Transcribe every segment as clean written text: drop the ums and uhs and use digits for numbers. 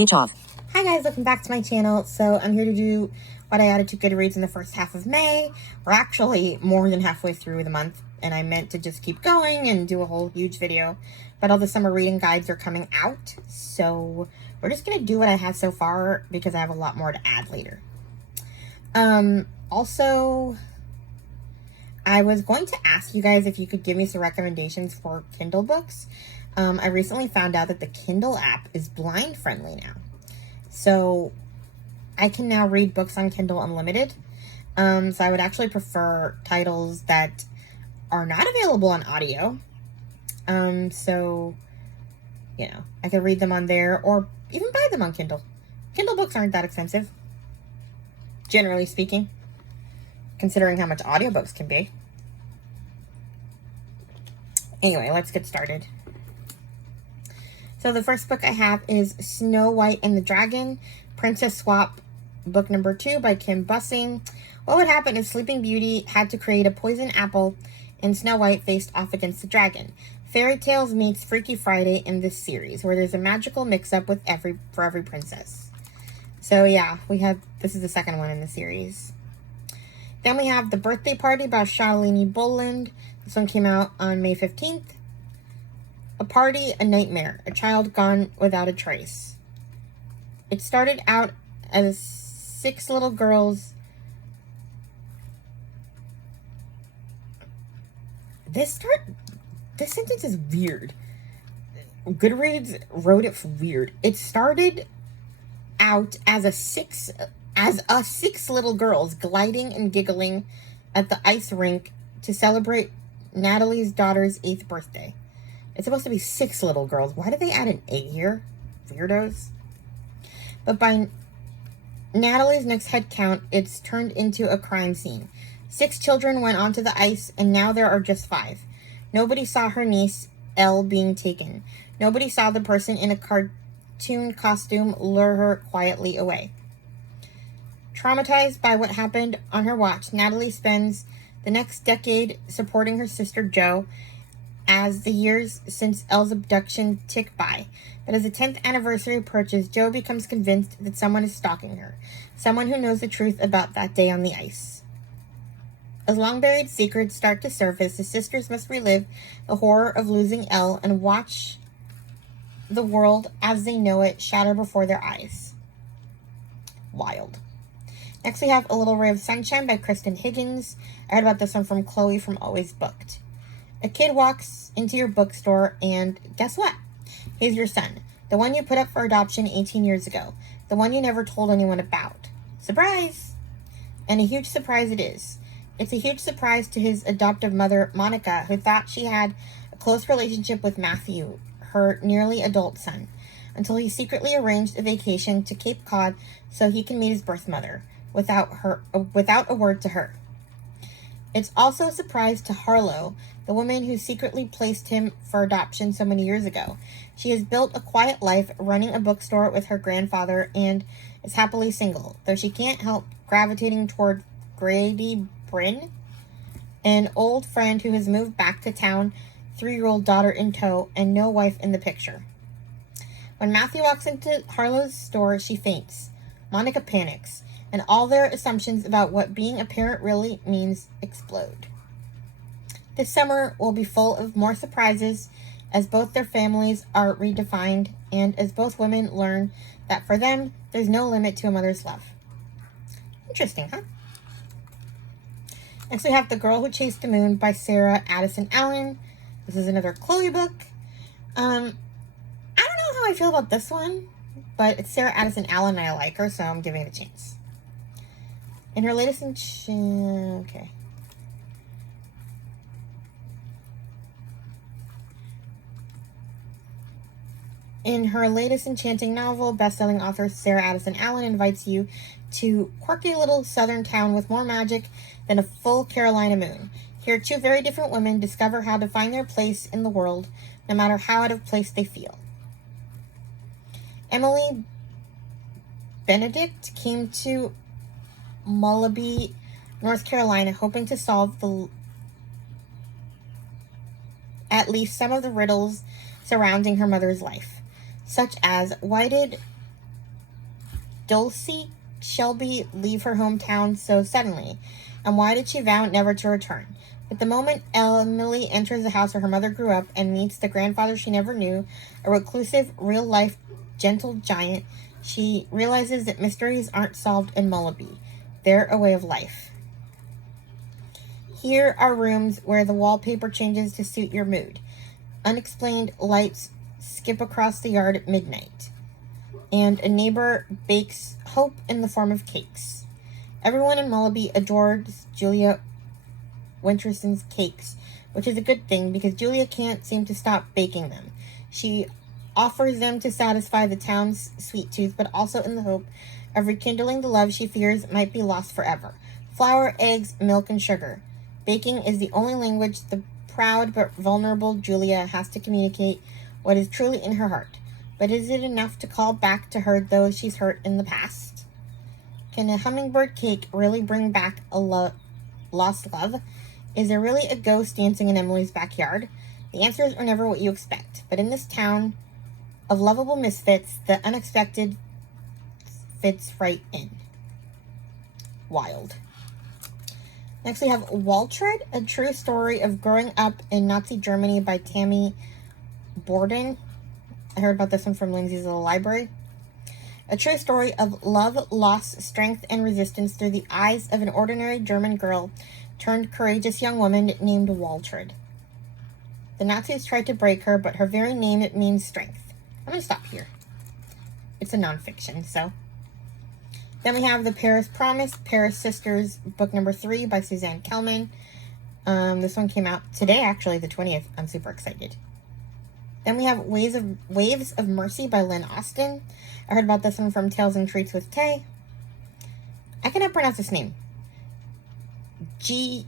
Speech off. Hi guys, welcome back to my channel. So I'm here to do what I added to Goodreads in the first half of May. We're actually more than halfway through the month, and I meant to just keep going and do a whole huge video, but all the summer reading guides are coming out, so we're just gonna do what I have so far because I have a lot more to add later. Also, I was going to ask you guys if you could give me some recommendations for Kindle books. I recently found out that the Kindle app is blind friendly now. So I can now read books on Kindle Unlimited. So I would actually prefer titles that are not available on audio. So, you know, I could read them on there or even buy them on Kindle. Kindle books aren't that expensive, generally speaking, considering how much audiobooks can be. Anyway, let's get started. So the first book I have is Snow White and the Dragon, Princess Swap, book number 2 by Kim Bussing. What would happen if Sleeping Beauty had to create a poison apple and Snow White faced off against the dragon? Fairy Tales meets Freaky Friday in this series, where there's a magical mix-up with for every princess. So yeah, this is the second one in the series. Then we have The Birthday Party by Shalini Boland. This one came out on May 15th. A Party, a Nightmare, a child gone without a trace. It started out as 6 little girls. This sentence is weird. Goodreads wrote it weird. It started out as six little girls gliding and giggling at the ice rink to celebrate Natalie's daughter's 8th birthday. It's supposed to be 6 little girls. Why did they add an 8 here? Weirdos. But by Natalie's next head count, it's turned into a crime scene. 6 children went onto the ice, and now there are just 5. Nobody saw her niece, Elle, being taken. Nobody saw the person in a cartoon costume lure her quietly away. Traumatized by what happened on her watch, Natalie spends the next decade supporting her sister Jo as the years since Elle's abduction tick by. But as the 10th anniversary approaches, Jo becomes convinced that someone is stalking her, someone who knows the truth about that day on the ice. As long-buried secrets start to surface, the sisters must relive the horror of losing Elle and watch the world as they know it shatter before their eyes. Wild. Next we have A Little Ray of Sunshine by Kristen Higgins. I heard about this one from Chloe from Always Booked. A kid walks into your bookstore and guess what? He's your son. The one you put up for adoption 18 years ago. The one you never told anyone about. Surprise! And a huge surprise it is. It's a huge surprise to his adoptive mother, Monica, who thought she had a close relationship with Matthew, her nearly adult son, until he secretly arranged a vacation to Cape Cod so he can meet his birth mother, without a word to her. It's also a surprise to Harlow, the woman who secretly placed him for adoption so many years ago. She has built a quiet life running a bookstore with her grandfather and is happily single, though she can't help gravitating toward Grady Bryn, an old friend who has moved back to town, 3-year-old daughter in tow, and no wife in the picture. When Matthew walks into Harlow's store, she faints. Monica panics, and all their assumptions about what being a parent really means explode. This summer will be full of more surprises as both their families are redefined and as both women learn that for them, there's no limit to a mother's love. Interesting, huh? Next we have The Girl Who Chased the Moon by Sarah Addison Allen. This is another Chloe book. I don't know how I feel about this one, but it's Sarah Addison Allen and I like her, so I'm giving it a chance. In her latest enchanting novel, best-selling author Sarah Addison Allen invites you to quirky little southern town with more magic than a full Carolina moon. Here, 2 very different women discover how to find their place in the world, no matter how out of place they feel. Emily Benedict came to Mullaby, North Carolina, hoping to solve at least some of the riddles surrounding her mother's life, such as why did Dulcie Shelby leave her hometown so suddenly? And why did she vow never to return? But the moment Emily enters the house where her mother grew up and meets the grandfather she never knew, a reclusive, real-life, gentle giant, she realizes that mysteries aren't solved in Mullaby. They're a way of life. Here are rooms where the wallpaper changes to suit your mood. Unexplained lights skip across the yard at midnight. And a neighbor bakes hope in the form of cakes. Everyone in Mullaby adores Julia Winterson's cakes, which is a good thing because Julia can't seem to stop baking them. She offers them to satisfy the town's sweet tooth, but also in the hope of rekindling the love she fears might be lost forever. Flour, eggs, milk, and sugar. Baking is the only language the proud but vulnerable Julia has to communicate what is truly in her heart. But is it enough to call back to her those she's hurt in the past? Can a hummingbird cake really bring back a lost love? Is there really a ghost dancing in Emily's backyard? The answers are never what you expect. But in this town of lovable misfits, the unexpected fits right in. Wild. Next we have Waltred, a true story of growing up in Nazi Germany by Tammy Borden. I heard about this one from Lindsay's Little Library. A true story of love, loss, strength, and resistance through the eyes of an ordinary German girl turned courageous young woman named Waltred. The Nazis tried to break her, but her very name, it means strength. I'm going to stop here. It's a nonfiction, so. Then we have The Paris Promise, Paris Sisters, book number 3 by Suzanne Kellman. This one came out today, actually, the 20th. I'm super excited. Then we have Waves of Mercy by Lynn Austin. I heard about this one from Tales and Treats with Tay. I cannot pronounce this name. Geesje.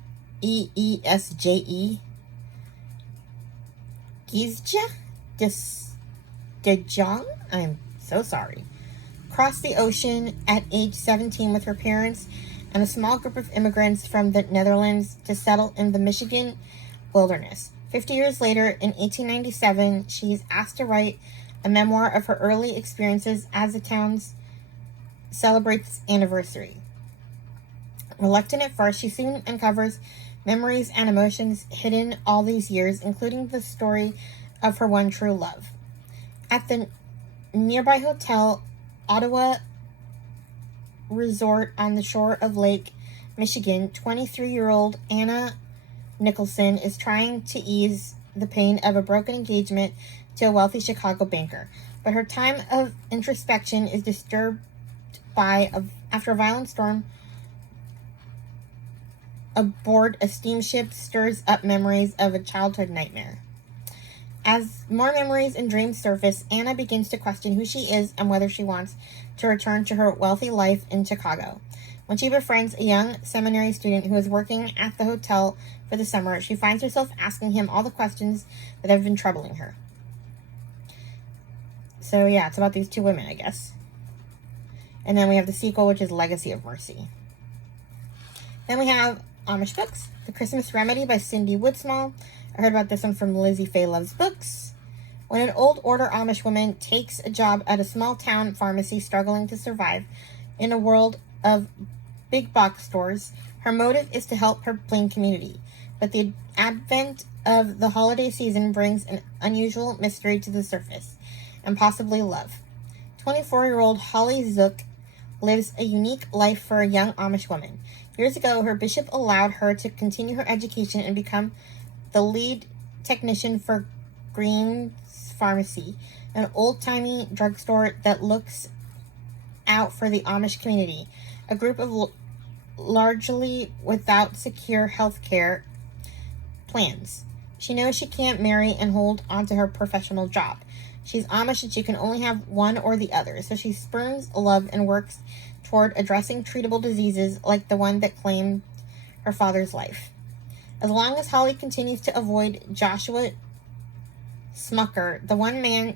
Geesje Dejong? I'm so sorry. Crossed the ocean at age 17 with her parents and a small group of immigrants from the Netherlands to settle in the Michigan wilderness. 50 years later, in 1897, she is asked to write a memoir of her early experiences as the town celebrates its anniversary. Reluctant at first, she soon uncovers memories and emotions hidden all these years, including the story of her one true love. At the nearby hotel, Ottawa Resort on the shore of Lake Michigan, 23-year-old Anna Nicholson is trying to ease the pain of a broken engagement to a wealthy Chicago banker. But her time of introspection is disturbed after a violent storm aboard a steamship stirs up memories of a childhood nightmare. As more memories and dreams surface, Anna begins to question who she is and whether she wants to return to her wealthy life in Chicago. When she befriends a young seminary student who is working at the hotel for the summer, she finds herself asking him all the questions that have been troubling her. So yeah, it's about these two women, I guess. And then we have the sequel, which is Legacy of Mercy. Then we have Amish books. The Christmas Remedy by Cindy Woodsmall. I heard about this one from Lizzie Faye Loves Books. When an old order Amish woman takes a job at a small town pharmacy struggling to survive in a world of big box stores, her motive is to help her plain community. But the advent of the holiday season brings an unusual mystery to the surface, and possibly love. 24-year-old Holly Zook lives a unique life for a young Amish woman. Years ago, her bishop allowed her to continue her education and become the lead technician for Green's Pharmacy, an old-timey drugstore that looks out for the Amish community, a group of largely without secure health care plans. She knows she can't marry and hold onto her professional job. She's Amish and she can only have one or the other, so she spurns love and works toward addressing treatable diseases like the one that claimed her father's life. As long as Holly continues to avoid Joshua Smucker, the one man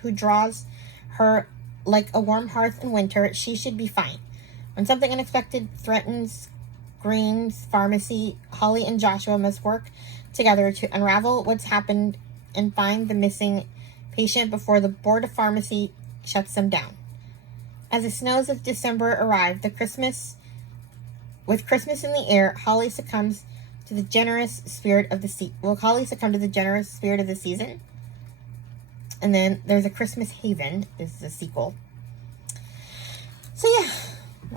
who draws her like a warm hearth in winter, she should be fine. When something unexpected threatens Green's Pharmacy, Holly and Joshua must work together to unravel what's happened and find the missing patient before the board of pharmacy shuts them down. As the snows of December arrive, with Christmas in the air, Holly succumbs to the generous spirit of the Will Holly succumb to the generous spirit of the season? And then there's A Christmas Haven. This is a sequel. So yeah,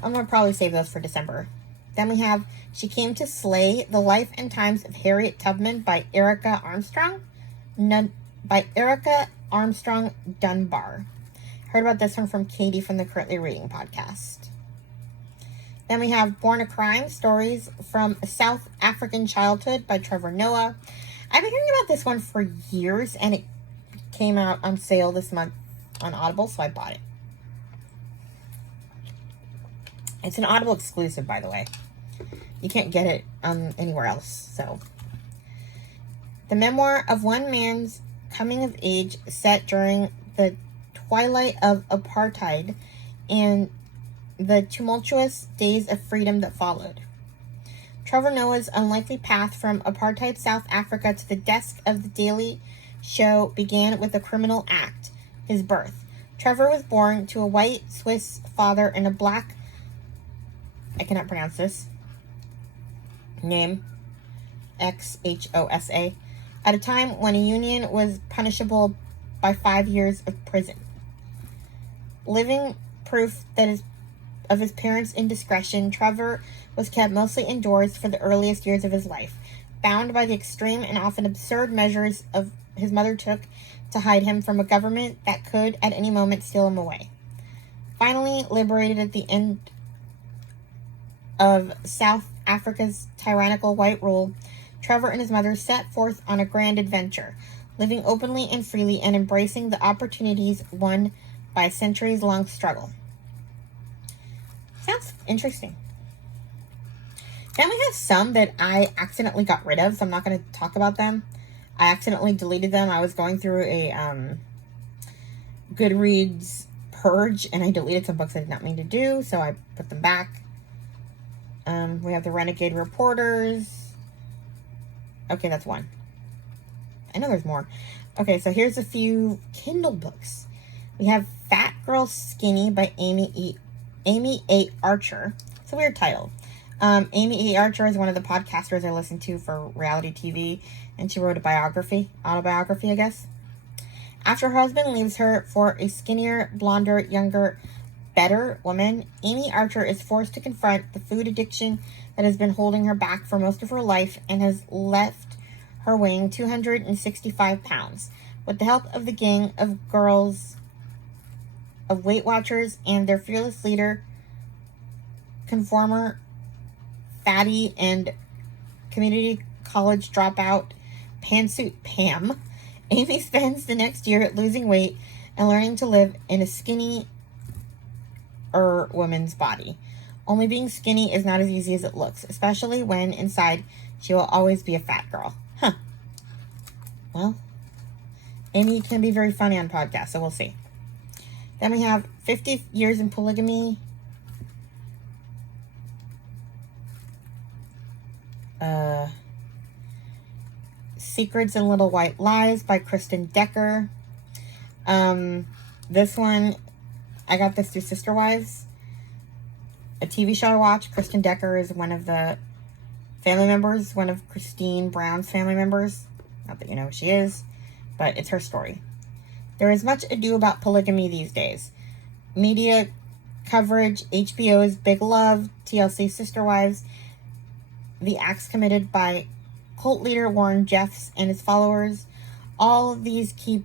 I'm going to probably save those for December. Then we have She Came to Slay, The Life and Times of Harriet Tubman by Erica Armstrong. By Erica Armstrong Dunbar. Heard about this one from Katie from the Currently Reading podcast. Then we have Born a Crime, Stories from a South African Childhood by Trevor Noah. I've been hearing about this one for years, and it came out on sale this month on Audible, so I bought it. It's an Audible exclusive, by the way. You can't get it anywhere else, so. The memoir of one man's coming of age set during the twilight of apartheid and the tumultuous days of freedom that followed. Trevor Noah's unlikely path from apartheid South Africa to the desk of the Daily Show began with a criminal act, his birth. Trevor was born to a white Swiss father and a black, I cannot pronounce this name, Xosa, at a time when a union was punishable by 5 years of prison. Living proof of his parents' indiscretion, Trevor was kept mostly indoors for the earliest years of his life, bound by the extreme and often absurd measures his mother took to hide him from a government that could at any moment steal him away. Finally, liberated at the end of South Africa's tyrannical white rule, Trevor and his mother set forth on a grand adventure, living openly and freely and embracing the opportunities won by a centuries-long struggle. Sounds interesting. Then we have some that I accidentally got rid of, so I'm not going to talk about them. I accidentally deleted them. I was going through a Goodreads purge, and I deleted some books I did not mean to do, so I put them back. We have The Renegade Reporters. Okay, that's one. I know there's more. Okay, so here's a few Kindle books. We have Fat Girl Skinny by Amy A. Archer. It's a weird title. Amy A. Archer is one of the podcasters I listen to for reality TV, and she wrote a autobiography, I guess. After her husband leaves her for a skinnier, blonder, younger, better woman, Amy Archer is forced to confront the food addiction that has been holding her back for most of her life and has left her weighing 265 pounds. With the help of the gang of girls, of Weight Watchers, and their fearless leader, conformer, fatty, and community college dropout, Pantsuit Pam, Amy spends the next year losing weight and learning to live in a skinny woman's body. Only being skinny is not as easy as it looks, especially when inside she will always be a fat girl. Huh. Well, Amy can be very funny on podcasts, so we'll see. Then we have 50 Years in Polygamy. Secrets and Little White Lies by Kristen Decker. This one, I got this through Sister Wives, a TV show I watch. Kristen Decker is one of the family members, one of Christine Brown's family members. Not that you know who she is, but it's her story. There is much ado about polygamy these days. Media coverage, HBO's Big Love, TLC's Sister Wives, the acts committed by cult leader Warren Jeffs and his followers, all of these keep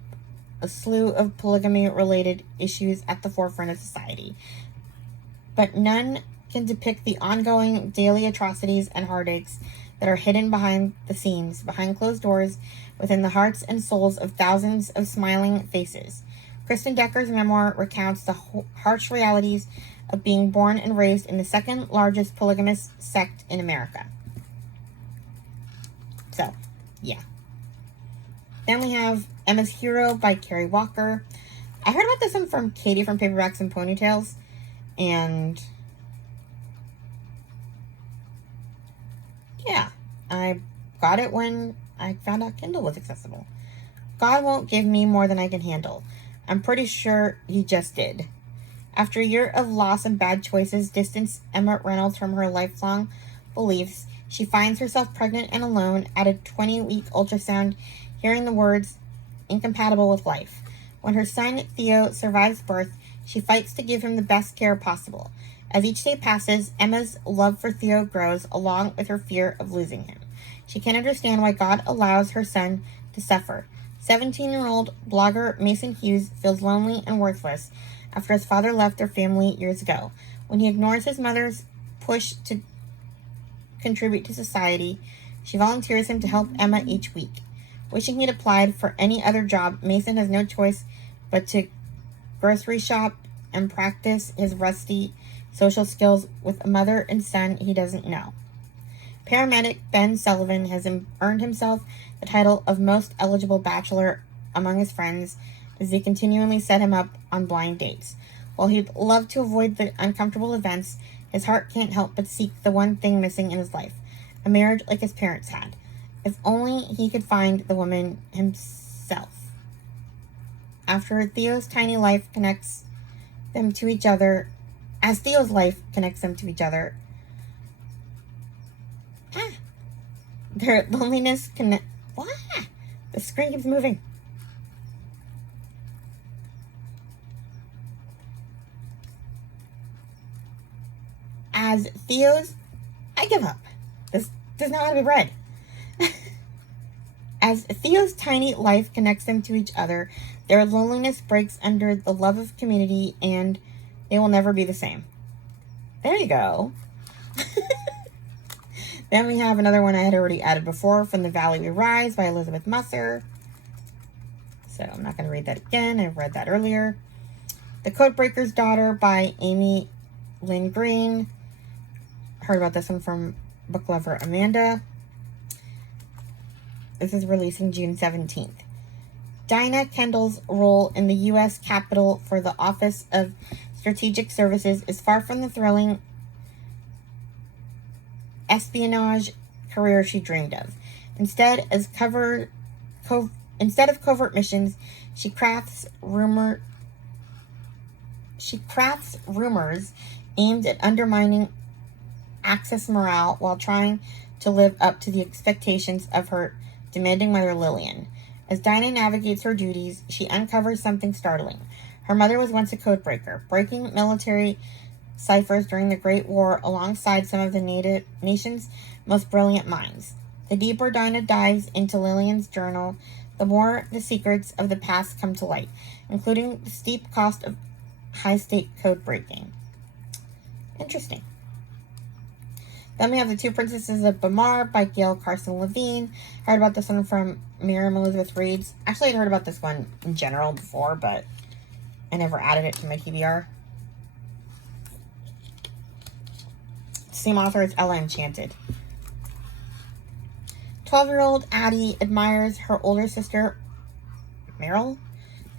a slew of polygamy-related issues at the forefront of society. But none can depict the ongoing daily atrocities and heartaches that are hidden behind the scenes, behind closed doors, within the hearts and souls of thousands of smiling faces. Kristen Decker's memoir recounts the harsh realities of being born and raised in the second largest polygamous sect in America. So, yeah. Then we have Emma's Hero by Carrie Walker. I heard about this one from Katie from Paperbacks and Ponytails, and yeah, I got it when I found out Kindle was accessible. God won't give me more than I can handle. I'm pretty sure he just did. After a year of loss and bad choices distance Emma Reynolds from her lifelong beliefs, she finds herself pregnant and alone at a 20-week ultrasound, hearing the words, incompatible with life. When her son, Theo, survives birth, she fights to give him the best care possible. As each day passes, Emma's love for Theo grows, along with her fear of losing him. She can't understand why God allows her son to suffer. 17-year-old blogger Mason Hughes feels lonely and worthless after his father left their family years ago. When he ignores his mother's push to contribute to society, she volunteers him to help Emma each week. Wishing he'd applied for any other job, Mason has no choice but to grocery shop and practice his rusty social skills with a mother and son he doesn't know. Paramedic Ben Sullivan has earned himself the title of most eligible bachelor among his friends as they continually set him up on blind dates. While he'd love to avoid the uncomfortable events, his heart can't help but seek the one thing missing in his life, a marriage like his parents had. If only he could find the woman himself. After Theo's tiny life connects them to each other, as Theo's life connects them to each other, their loneliness the screen keeps moving. As Theo's... I give up. This does not want to be read. As Theo's tiny life connects them to each other, their loneliness breaks under the love of community, and they will never be the same. There you go. Then we have another one I had already added before, From the Valley We Rise by Elizabeth Musser. So I'm not going to read that again. I read that earlier. The Codebreaker's Daughter by Amy Lynn Green. Heard about this one from book lover Amanda. This is releasing June 17th. Dinah Kendall's role in the U.S. Capitol for the Office of Strategic Services is far from the thrilling espionage career she dreamed of. Instead of covert missions, she crafts rumors aimed at undermining Axis morale while trying to live up to the expectations of her demanding mother Lillian. As Dinah navigates her duties, she uncovers something startling. Her mother was once a codebreaker, breaking military ciphers during the Great War alongside some of the nation's most brilliant minds. The deeper Dinah dives into Lillian's journal, the more the secrets of the past come to light, including the steep cost of high-stake code breaking. Interesting. Then we have The Two Princesses of Bamar by Gail Carson Levine. Heard about this one from Miriam Elizabeth Reads. Actually, I'd heard about this one in general before, but I never added it to my TBR. Same author as Ella Enchanted. 12-year-old Addie admires her older sister, Meryl,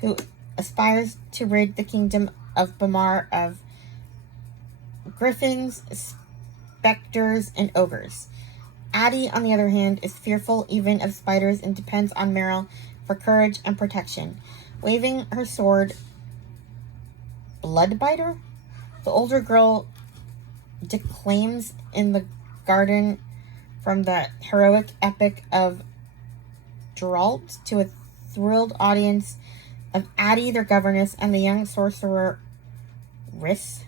who aspires to rid the kingdom of Bamar of griffins, specters, and ogres. Addie, on the other hand, is fearful even of spiders and depends on Meryl for courage and protection. Waving her sword, Bloodbiter, the older girl declaims in the garden from the heroic epic of Geralt to a thrilled audience of Addie, their governess, and the young sorcerer Riss.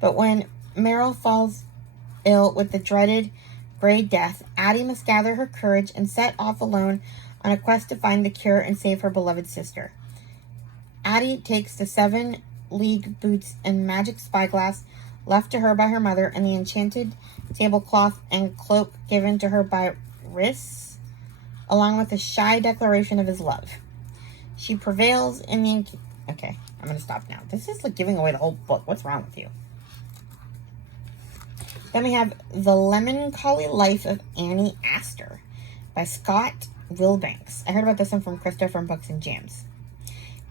But when Meryl falls ill with the dreaded Grey Death, Addie must gather her courage and set off alone on a quest to find the cure and save her beloved sister. Addie takes the 7-league boots and magic spyglass left to her by her mother and the enchanted tablecloth and cloak given to her by Riss, along with a shy declaration of his love. She prevails in the... Okay, I'm going to stop now. This is like giving away the whole book. What's wrong with you? Then we have The Melancholy Life of Annie Astor by Scott Wilbanks. I heard about this one from Krista from Books and Jams.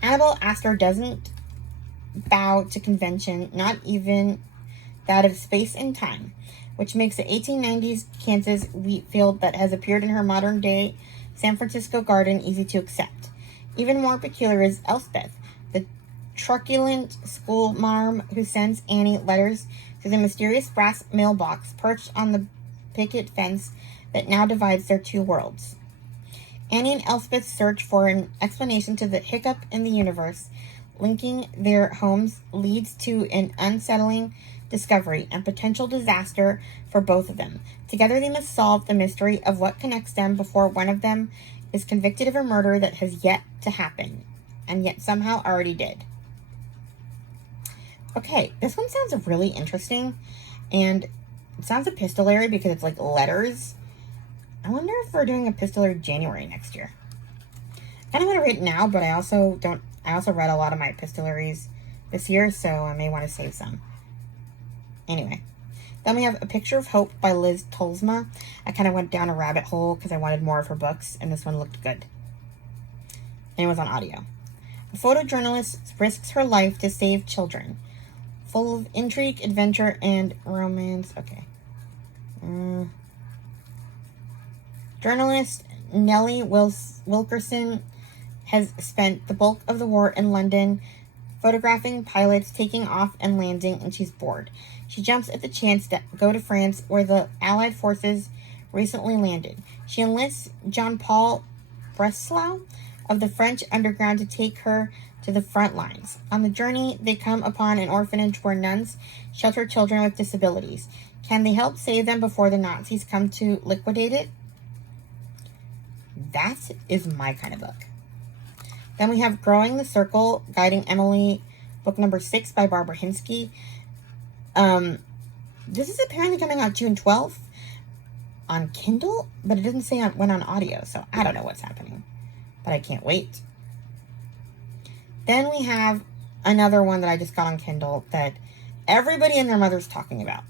Annabelle Astor doesn't bow to convention, not even that of space and time, which makes the 1890s Kansas wheat field that has appeared in her modern-day San Francisco garden easy to accept. Even more peculiar is Elspeth, the truculent school marm who sends Annie letters through the mysterious brass mailbox perched on the picket fence that now divides their two worlds. Annie and Elspeth's search for an explanation to the hiccup in the universe linking their homes leads to an unsettling discovery and potential disaster for both of them. Together they must solve the mystery of what connects them before one of them is convicted of a murder that has yet to happen, and yet somehow already did. Okay, this one sounds really interesting, and it sounds epistolary because it's like letters. I wonder if we're doing epistolary January next year. I don't want to read it now, but I also read a lot of my epistolaries this year, so I may want to save some. Anyway, then we have A Picture of Hope by Liz Tolsma. I kind of went down a rabbit hole because I wanted more of her books, and this one looked good. And it was on audio. A photojournalist risks her life to save children. Full of intrigue, adventure, and romance. Okay. Journalist Nellie Wilkerson has spent the bulk of the war in London photographing pilots taking off and landing, and she's bored. She jumps at the chance to go to France, where the Allied forces recently landed. She enlists Jean-Paul Breslau of the French underground to take her to the front lines. On the journey, they come upon an orphanage where nuns shelter children with disabilities. Can they help save them before the Nazis come to liquidate it? That is my kind of book. Then we have Growing the Circle, Guiding Emily, book number 6 by Barbara Hinsky. This is apparently coming out June 12th on Kindle, but it doesn't say when on audio, so I don't know what's happening. But I can't wait. Then we have another one that I just got on Kindle that everybody and their mother's talking about.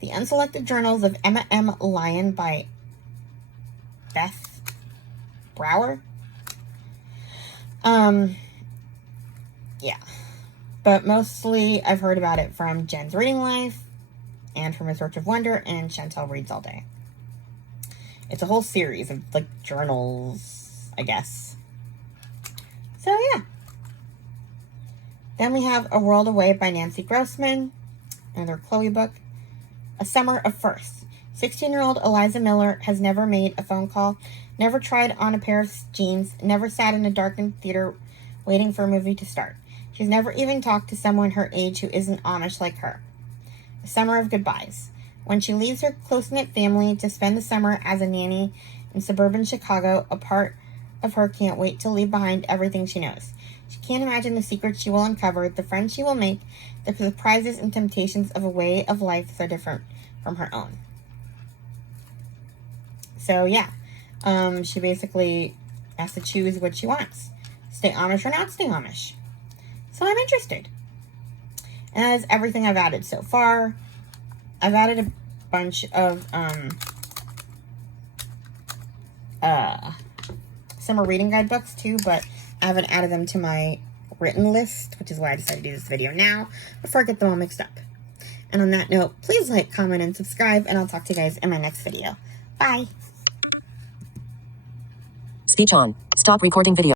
The Unselected Journals of Emma M. Lyon by Beth Brower. Yeah. But mostly I've heard about it from Jen's Reading Life and from A Search of Wonder and Chantel Reads All Day. It's a whole series of, like, journals, I guess. So, yeah. Then we have A World Away by Nancy Grossman, another Chloe book. A Summer of Firsts. 16-year-old Eliza Miller has never made a phone call, never tried on a pair of jeans, never sat in a darkened theater waiting for a movie to start. She's never even talked to someone her age who isn't Amish like her. A Summer of Goodbyes. When she leaves her close-knit family to spend the summer as a nanny in suburban Chicago, a part of her can't wait to leave behind everything she knows. She can't imagine the secrets she will uncover, the friends she will make, the surprises and temptations of a way of life so different from her own. So, yeah. She basically has to choose what she wants. Stay Amish or not stay Amish. So I'm interested. And that is everything I've added so far. I've added a bunch of summer reading guide books too, but I haven't added them to my written list, which is why I decided to do this video now, before I get them all mixed up. And on that note, please like, comment, and subscribe, and I'll talk to you guys in my next video. Bye! Speech on. Stop recording video.